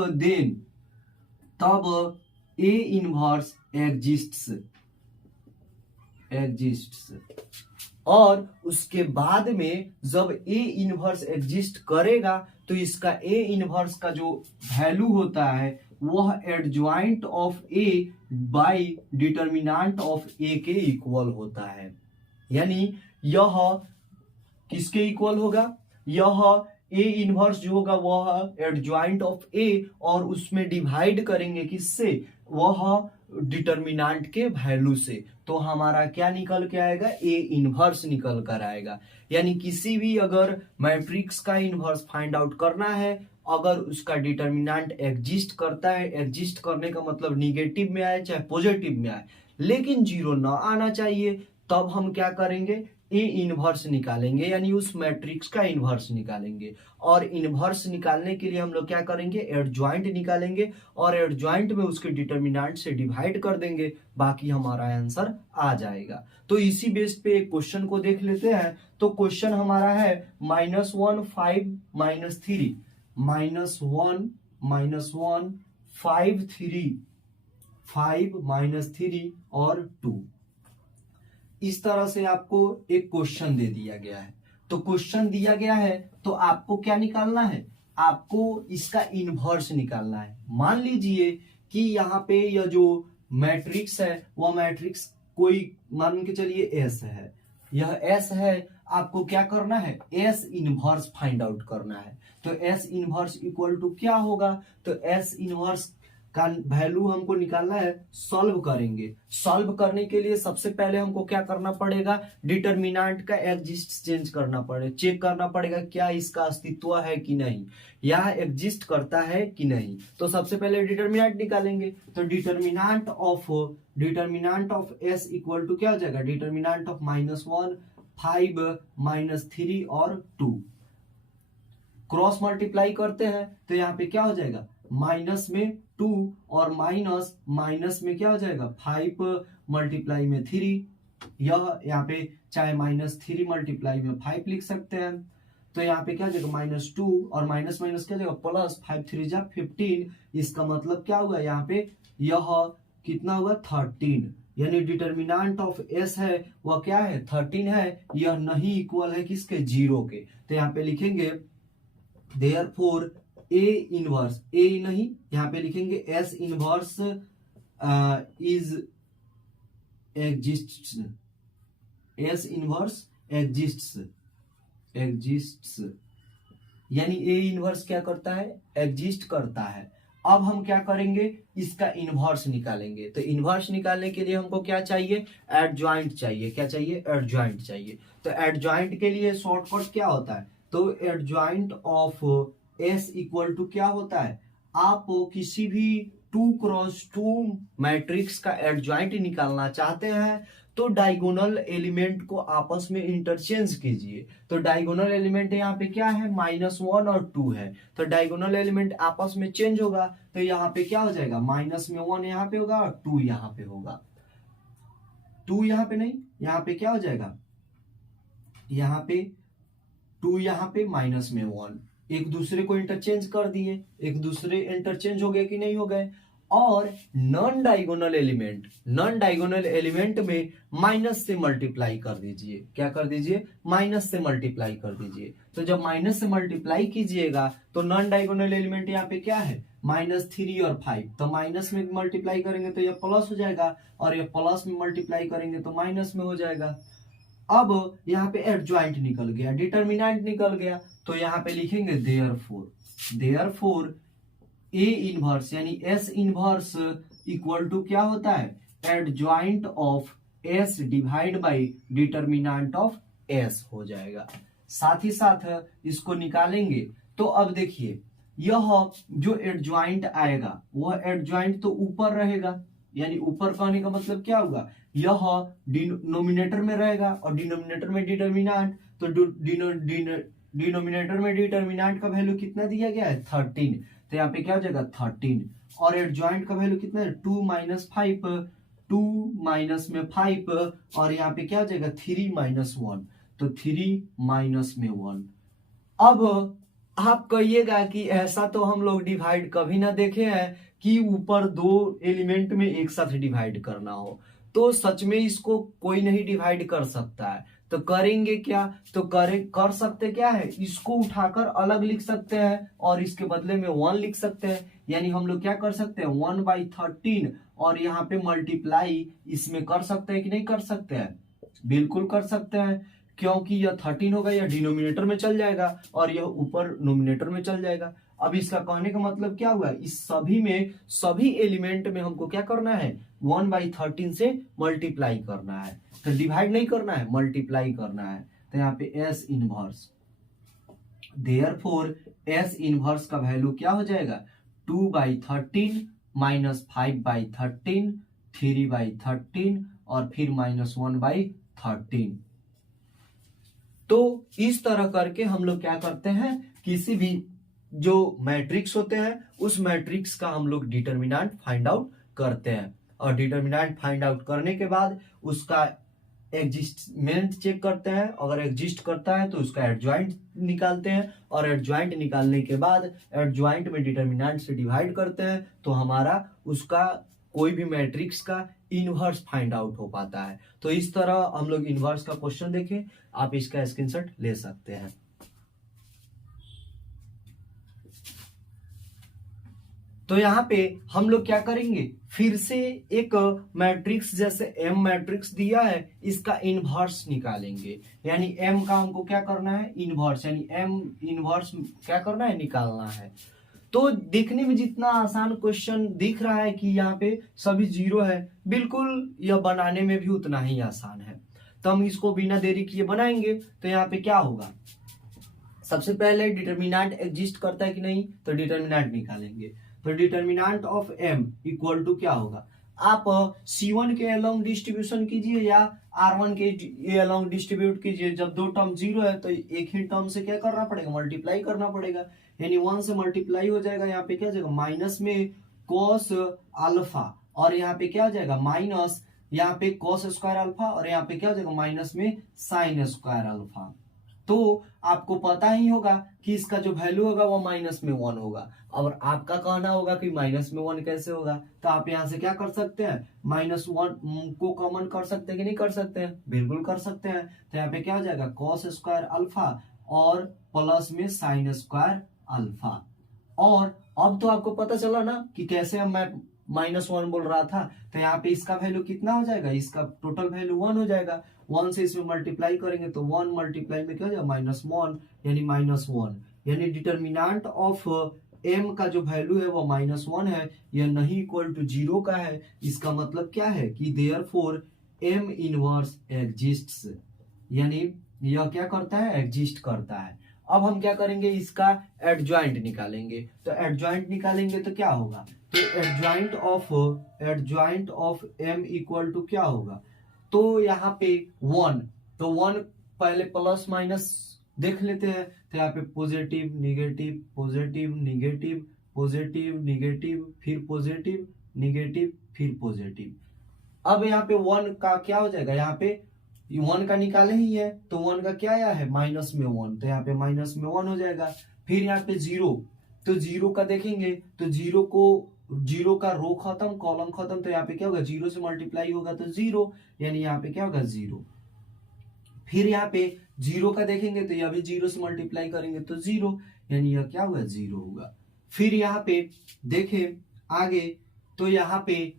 ए इनवर्स एग्जिस्ट्स। और उसके बाद में जब ए इनवर्स एग्जिस्ट करेगा तो इसका ए इनवर्स का जो वैल्यू होता है वह adjoint of A by determinant of A के इक्वल होता है। यानी यह किसके इक्वल होगा, यह ए इनवर्स जो होगा वह एडजॉइंट ऑफ ए, और उसमें डिवाइड करेंगे किससे, वह डिटर्मिनेंट के वैल्यू से। तो हमारा क्या निकल के आएगा, ए इनवर्स निकल कर आएगा। यानी किसी भी अगर मैट्रिक्स का इनवर्स फाइंड आउट करना है, अगर उसका डिटर्मिनेंट एग्जिस्ट करता है, एग्जिस्ट करने का मतलब निगेटिव में आए चाहे पॉजिटिव में आए, लेकिन 0 ना आना चाहिए, तब हम क्या करेंगे, ए इनवर्स निकालेंगे, यानी उस मैट्रिक्स का इनवर्स निकालेंगे। और इनवर्स निकालने के लिए हम लोग क्या करेंगे, एडजॉइंट निकालेंगे, और एडजॉइंट में उसके डिटर्मिनेंट से डिवाइड कर देंगे, बाकी हमारा आंसर आ जाएगा। तो इसी बेस पे एक क्वेश्चन को देख लेते हैं। तो क्वेश्चन हमारा है -1 5 -3 -1 5 3 और 2। इस तरह से आपको एक क्वेश्चन दे दिया गया है। तो क्वेश्चन दिया गया है तो आपको क्या निकालना है, आपको इसका इनवर्स निकालना है। मान लीजिए कि यहाँ पे यह जो मैट्रिक्स है वह मैट्रिक्स कोई मान के चलिए एस है, यह एस है, आपको क्या करना है, एस इनवर्स फाइंड आउट करना है। तो एस इनवर्स इक्वल टू क्या होगा, तो एस इनवर्स का वैल्यू हमको निकालना है, सॉल्व करेंगे। सॉल्व करने के लिए सबसे पहले हमको क्या करना पड़ेगा, डिटर्मिनेंट का एग्जिस्ट चेंज करना पड़ेगा, चेक करना पड़ेगा क्या इसका अस्तित्व है कि नहीं, यह एग्जिस्ट करता है कि नहीं। तो सबसे पहले डिटर्मिनेंट निकालेंगे। तो determinant of S equal to क्या हो जाएगा, डिटर्मिनेंट ऑफ -1 5 -3 और 2। क्रॉस मल्टीप्लाई करते हैं तो यहाँ पे क्या हो जाएगा, माइनस में 2 और माइनस में क्या हो जाएगा, 5 मल्टीप्लाई में 3। यह यहाँ पे चाहे -3 मल्टीप्लाई में 5 लिख सकते हैं। तो यहाँ पे क्या हो जाएगा -2 और माइनस माइनस क्या हो जाएगा प्लस, 5 3 जा 15। इसका मतलब क्या हुआ यहाँ पे, यह कितना हुआ 13, यानी डिटर्मिनेंट ऑफ एस है वह क्या है 13 है। यह नहीं इक्वल है किसके, 0 के। तो यहाँ पे लिखेंगे देयरफॉर ए इनवर्स, ए नहीं यहाँ पे लिखेंगे S inverse is exists, S inverse exists, यानी ए इनवर्स क्या करता है, एग्जिस्ट करता है। अब हम क्या करेंगे, इसका इनवर्स निकालेंगे। तो इनवर्स निकालने के लिए हमको क्या चाहिए, एडजॉइंट चाहिए। क्या चाहिए, एडजॉइंट चाहिए। तो एडजॉइंट के लिए शॉर्टकट क्या होता है, तो adjoint of S equal to क्या होता है, आप किसी भी 2x2 मैट्रिक्स का एडजॉइंट निकालना चाहते हैं तो डायगोनल एलिमेंट को आपस में इंटरचेंज कीजिए। तो डायगोनल एलिमेंट यहाँ पे क्या है, -1 और 2 है। तो डायगोनल एलिमेंट आपस में चेंज होगा। तो यहाँ पे क्या हो जाएगा, -1 यहाँ पे होगा और 2 यहाँ पे होगा। 2 यहाँ पे नहीं, यहाँ पे क्या हो जाएगा, यहाँ पे 2 यहाँ पे -1, एक दूसरे को इंटरचेंज कर दिए, एक दूसरे इंटरचेंज हो गए कि नहीं हो गए। और नॉन डायगोनल एलिमेंट में माइनस से मल्टीप्लाई कर दीजिए। क्या कर दीजिए, माइनस से मल्टीप्लाई कर दीजिए। तो जब माइनस से मल्टीप्लाई कीजिएगा तो नॉन डायगोनल एलिमेंट यहाँ पे क्या है, -3 और 5। तो माइनस में मल्टीप्लाई करेंगे तो यह प्लस हो जाएगा, और यह प्लस में मल्टीप्लाई करेंगे तो माइनस में हो जाएगा। अब यहाँ पे एडजॉइंट निकल गया, डिटर्मिनेंट निकल गया। तो यहाँ पे लिखेंगे देयरफॉर ए इनवर्स यानी एस इनवर्स इक्वल टू क्या होता है, adjoint of S divide by determinant of S हो जाएगा। साथ ही साथ इसको निकालेंगे तो अब देखिए यह जो एडजॉइंट आएगा वह एडजॉइंट तो ऊपर रहेगा, यानी ऊपर कहने का मतलब क्या होगा, यह डिनोमिनेटर में रहेगा और डिनोमिनेटर में डिटर्मिनेंट। तो डिनोमिनेटर में डिटर्मिनेंट का वैल्यू कितना दिया गया है 13। तो यहाँ पे क्या हो जाएगा 13, और एडजॉइंट का वैल्यू कितना है 2 - 5, 2 माइनस में 5, और यहाँ पे क्या हो जाएगा 3 - 1, तो 3 - 1। अब आप कहिएगा कि ऐसा तो हम लोग डिवाइड कभी ना देखे हैं कि ऊपर 2 एलिमेंट में एक साथ डिवाइड करना हो। तो सच में इसको कोई नहीं डिवाइड कर सकता है। तो करेंगे क्या, तो कर सकते क्या है, इसको उठाकर अलग लिख सकते हैं और इसके बदले में 1 लिख सकते हैं। यानी हम लोग क्या कर सकते हैं 1/13 और यहाँ पे मल्टीप्लाई इसमें कर सकते हैं कि नहीं कर सकते हैं, बिल्कुल कर सकते हैं, क्योंकि यह 13 होगा, यह डिनोमिनेटर में चल जाएगा और यह ऊपर नोमिनेटर में चल जाएगा। अब इसका कहने का मतलब क्या हुआ, इस सभी एलिमेंट में हमको क्या करना है 1/13 से मल्टीप्लाई करना है। तो डिवाइड नहीं करना है, मल्टीप्लाई करना है। तो यहाँ पे S inverse, therefore S inverse का वैल्यू क्या हो जाएगा 2/13 -5/13 3/13 और फिर -1/13। तो इस तरह करके हम लोग क्या करते हैं, किसी भी जो मैट्रिक्स होते हैं उस मैट्रिक्स का हम लोग डिटर्मिनेंट फाइंड आउट करते हैं, और डिटर्मिनेंट फाइंड आउट करने के बाद उसका एग्जिस्टमेंट चेक करते हैं। अगर एग्जिस्ट करता है तो उसका एडजॉइंट निकालते हैं, और एडजॉइंट निकालने के बाद एडजॉइंट में डिटर्मिनेंट से डिवाइड करते हैं तो हमारा उसका कोई भी मैट्रिक्स का इनवर्स फाइंड आउट हो पाता है। तो इस तरह हम लोग इनवर्स का क्वेश्चन देखें, आप इसका स्क्रीनशॉट ले सकते हैं। तो यहाँ पे हम लोग क्या करेंगे, फिर से एक मैट्रिक्स जैसे एम मैट्रिक्स दिया है इसका इनवर्स निकालेंगे। यानी एम का हमको क्या करना है इनवर्स, यानी एम इनवर्स क्या करना है निकालना है। तो देखने में जितना आसान क्वेश्चन दिख रहा है कि यहाँ पे सभी 0 है, बिल्कुल यह बनाने में भी उतना ही आसान है। तो हम इसको बिना देरी किए बनाएंगे। तो यहाँ पे क्या होगा, सबसे पहले डिटर्मिनेंट एग्जिस्ट करता है कि नहीं, तो डिटर्मिनेंट निकालेंगे। तो determinant of m equal to क्या होगा, आप C1 के अलोंग डिस्ट्रीब्यूशन कीजिए या R1 के अलोंग डिस्ट्रीब्यूट कीजिए। जब 2 टर्म 0 है तो एक ही टर्म से क्या करना पड़ेगा, मल्टीप्लाई करना पड़ेगा। यानी 1 से मल्टीप्लाई हो जाएगा, यहाँ पे क्या हो जाएगा माइनस में cos अल्फा, और यहाँ पे क्या हो जाएगा माइनस, यहाँ पे cos स्क्वायर अल्फा, और यहाँ पे क्या हो जाएगा माइनस में sin स्क्वायर अल्फा। तो आपको पता ही होगा कि इसका जो वैल्यू होगा वो माइनस में 1 होगा। और आपका कहना होगा कि माइनस में 1 कैसे होगा, तो आप यहाँ से क्या कर सकते हैं, -1 को कॉमन कर सकते हैं कि नहीं कर सकते हैं, बिल्कुल कर सकते हैं। तो यहाँ पे क्या हो जाएगा कॉस स्क्वायर अल्फा और प्लस में साइन स्क्वायर अल्फा। और अब तो आपको पता चला ना कि कैसे हम मैं -1 बोल रहा था, तो यहाँ पे इसका वैल्यू कितना हो जाएगा, इसका टोटल वैल्यू 1 हो जाएगा। 1 से इसमें मल्टीप्लाई करेंगे तो 1 मल्टीप्लाई में क्या हो जाएगा -1 यानी -1, यानी डिटर्मिनेंट ऑफ m का जो वैल्यू है वो -1 है, यह नहीं इक्वल टू 0 का है। इसका मतलब क्या है कि देयरफॉर m इनवर्स एग्जिस्ट्स, यानी यह क्या करता है, एग्जिस्ट करता है। अब हम क्या करेंगे, इसका एडजॉइंट निकालेंगे। तो एडजॉइंट निकालेंगे तो क्या होगा, तो adjoint of m equal to क्या होगा, तो यहाँ पे 1, तो 1 पहले प्लस माइनस देख लेते हैं। तो यहाँ पे positive negative positive negative positive negative फिर पॉजिटिव नेगेटिव फिर पॉजिटिव। अब यहाँ पे 1 का क्या हो जाएगा, यहाँ पे 1 का निकाले ही है तो 1 का क्या आया है माइनस में 1, तो यहाँ पे माइनस में 1 हो जाएगा। फिर यहाँ पे 0, तो 0 का देखेंगे तो 0 का रो खत्म कॉलम खत्म, तो यहाँ पे क्या होगा 0 से मल्टीप्लाई होगा तो 0, यानी यहाँ पे क्या होगा 0। फिर यहाँ पे 0 का देखेंगे तो यह भी 0 से मल्टीप्लाई करेंगे तो 0, यानी यह क्या होगा 0 होगा। फिर यहाँ पे देखें आगे तो यहाँ पे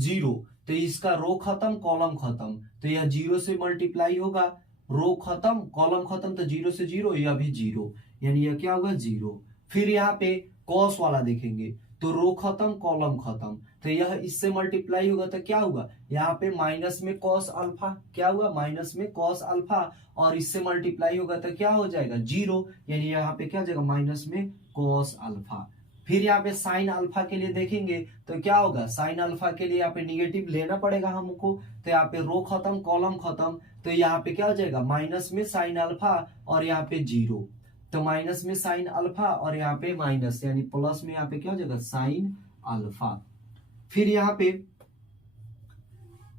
0, तो इसका रो खत्म कॉलम खत्म, तो यह 0 से मल्टीप्लाई होगा, रो खत्म कॉलम खत्म तो 0 से 0, यह भी 0, यानी यह क्या होगा 0। फिर यहाँ पे कॉस वाला देखेंगे तो रो खत्म कॉलम खत्म, तो यह इससे मल्टीप्लाई होगा तो क्या होगा, यहाँ पे माइनस में कॉस अल्फा, क्या हुआ माइनस में कॉस अल्फा, और इससे मल्टीप्लाई होगा तो क्या हो जाएगा 0, यानी यहाँ पे क्या हो जाएगा माइनस में कॉस अल्फा। फिर यहाँ पे साइन अल्फा के लिए देखेंगे तो क्या होगा, साइन अल्फा के लिए यहाँ पे निगेटिव लेना पड़ेगा हमको, तो यहाँ पे रो खत्म कॉलम खत्म, तो यहाँ पे क्या हो जाएगा माइनस में साइन अल्फा और यहाँ पे 0, तो माइनस में साइन अल्फा और यहाँ पे माइनस यानी प्लस में यहाँ पे क्या हो जाएगा साइन अल्फा। फिर यहाँ पे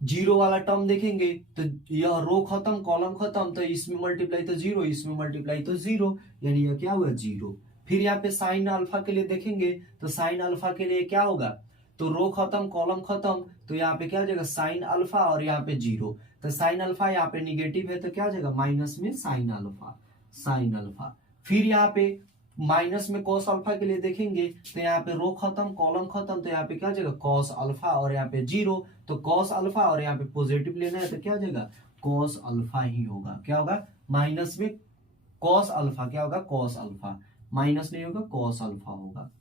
0 वाला टर्म देखेंगे तो यह रो खत्म कॉलम खत्म, तो इसमें मल्टीप्लाई तो 0, इसमें मल्टीप्लाई तो 0, यानी यह क्या हुआ 0। फिर यहाँ पे साइन अल्फा के लिए देखेंगे तो साइन अल्फा के लिए क्या होगा, तो रो खत्म कॉलम खत्म, तो यहाँ पे क्या हो जाएगा साइन अल्फा और यहाँ पे 0, तो साइन अल्फा यहाँ पे निगेटिव है तो क्या हो जाएगा माइनस में साइन अल्फा, साइन अल्फा। फिर यहाँ पे माइनस में कॉस अल्फा के लिए देखेंगे तो यहाँ पे रो खत्म कॉलम खत्म, तो यहाँ पे क्या हो जाएगा कॉस अल्फा और यहाँ पे 0, तो कॉस अल्फा और यहाँ पे पॉजिटिव लेना है तो क्या हो जाएगा कॉस अल्फा ही होगा, क्या होगा माइनस में कॉस अल्फा, क्या होगा कॉस अल्फा, माइनस नहीं होगा कॉस अल्फा होगा।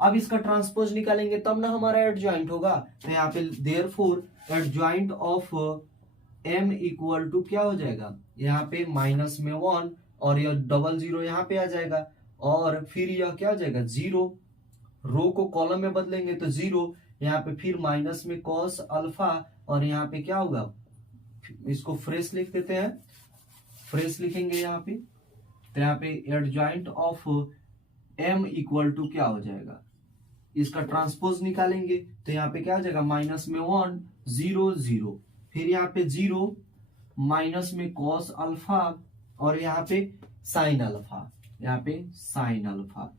अब इसका ट्रांसपोज निकालेंगे तब ना हमारा एडजॉइंट होगा, तो यहाँ पे therefore adjoint of m equal to क्या हो जाएगा, यहाँ पे माइनस में 1 और यह डबल 0 यहाँ पे आ जाएगा, और फिर यह क्या हो जाएगा 0, रो को कॉलम में बदलेंगे तो 0, यहाँ पे फिर माइनस में कॉस अल्फा और यहाँ पे क्या होगा, इसको फ्रेश लिख देते हैं, फ्रेश लिखेंगे यहाँ पे, तो यहाँ पे adjoint of m equal to क्या हो जाएगा, इसका ट्रांसपोज निकालेंगे तो यहाँ पे क्या हो जाएगा माइनस में 1 0 0, फिर यहाँ पे 0 माइनस में कॉस अल्फा और यहाँ पे साइन अल्फा, यहाँ पे साइन अल्फा,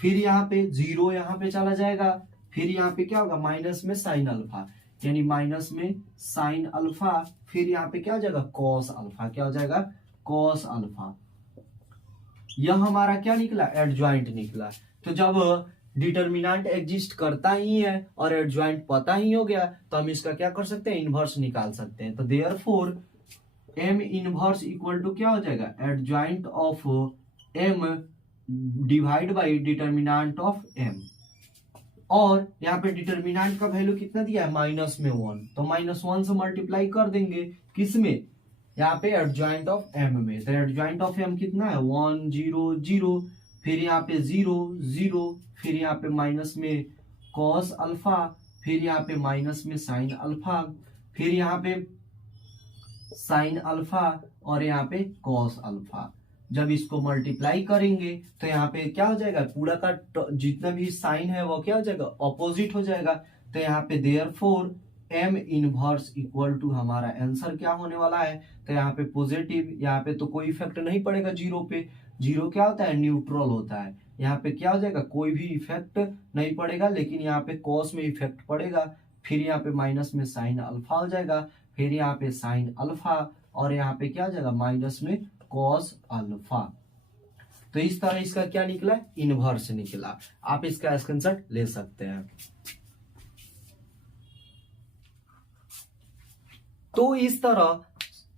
फिर यहाँ पे 0 यहाँ पे चला जाएगा, फिर यहाँ पे क्या होगा माइनस में साइन अल्फा, यानी माइनस में साइन अल्फा, फिर यहाँ पे क्या हो जाएगा कॉस अल्फा, क्या हो जाएगा कॉस अल्फा। यह हमारा क्या निकला एडजॉइंट निकला। तो जब डिटर्मिनेंट एग्जिस्ट करता ही है और एडजॉइंट पता ही हो गया तो हम इसका क्या कर सकते हैं इनवर्स निकाल सकते हैं। तो therefore m inverse equal to क्या हो जाएगा adjoint of m divide by determinant of m, और यहाँ पे डिटर्मिनेंट का वैल्यू कितना दिया है माइनस में 1, तो -1 से मल्टीप्लाई कर देंगे किसमें, यहाँ पे एडजॉइंट ऑफ m में, तो एडजॉइंट ऑफ m कितना है 1 0 0, फिर यहाँ पे 0 0, फिर यहाँ पे माइनस में कॉस अल्फा, फिर यहाँ पे माइनस में साइन अल्फा, फिर यहाँ पे साइन अल्फा और यहाँ पे कॉस अल्फा। जब इसको मल्टीप्लाई करेंगे तो यहाँ पे क्या हो जाएगा पूरा का जितना भी साइन है वो क्या हो जाएगा ऑपोजिट हो जाएगा, तो यहाँ पे therefore m inverse equal to हमारा आंसर क्या होने वाला है, तो यहाँ पे पॉजिटिव, यहाँ पे तो कोई इफेक्ट नहीं पड़ेगा जीरो पे, जीरो क्या होता है, न्यूट्रल होता है। यहाँ पे क्या हो जाएगा, कोई भी इफेक्ट नहीं पड़ेगा, लेकिन यहाँ पे कॉस में इफेक्ट पड़ेगा, फिर यहाँ पे माइनस में साइन अल्फा हो जाएगा, फिर यहाँ पे साइन अल्फा, और यहाँ पे क्या हो जाएगा, माइनस में कॉस अल्फा। तो इस तरह इसका क्या निकला, इनवर्स निकला। आप इसका स्क्रीनशॉट ले सकते हैं। तो इस तरह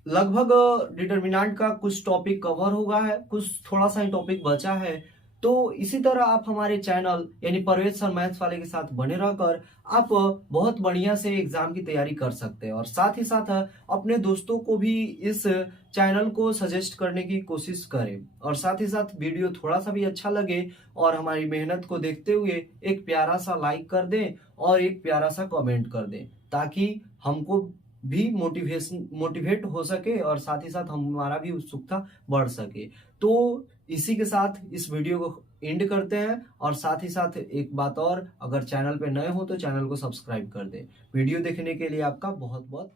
लगभग डिटर्मिनेंट का कुछ टॉपिक कवर हो गया है, कुछ थोड़ा सा ही टॉपिक बचा है। तो इसी तरह आप हमारे चैनल यानी परवेज सर मैथ्स वाले के साथ बने रहकर आप बहुत बढ़िया से एग्जाम की तैयारी कर सकते हैं, और साथ ही साथ अपने दोस्तों को भी इस चैनल को सजेस्ट करने की कोशिश करें, और साथ ही साथ वीडियो थोड़ा सा भी अच्छा लगे और हमारी मेहनत को देखते हुए एक प्यारा सा लाइक कर दें और एक प्यारा सा कमेंट कर दें, ताकि हमको भी मोटिवेट हो सके और साथ ही साथ हमारा भी उत्सुकता बढ़ सके। तो इसी के साथ इस वीडियो को एंड करते हैं, और साथ ही साथ एक बात और, अगर चैनल पे नए हो तो चैनल को सब्सक्राइब कर दें। वीडियो देखने के लिए आपका बहुत बहुत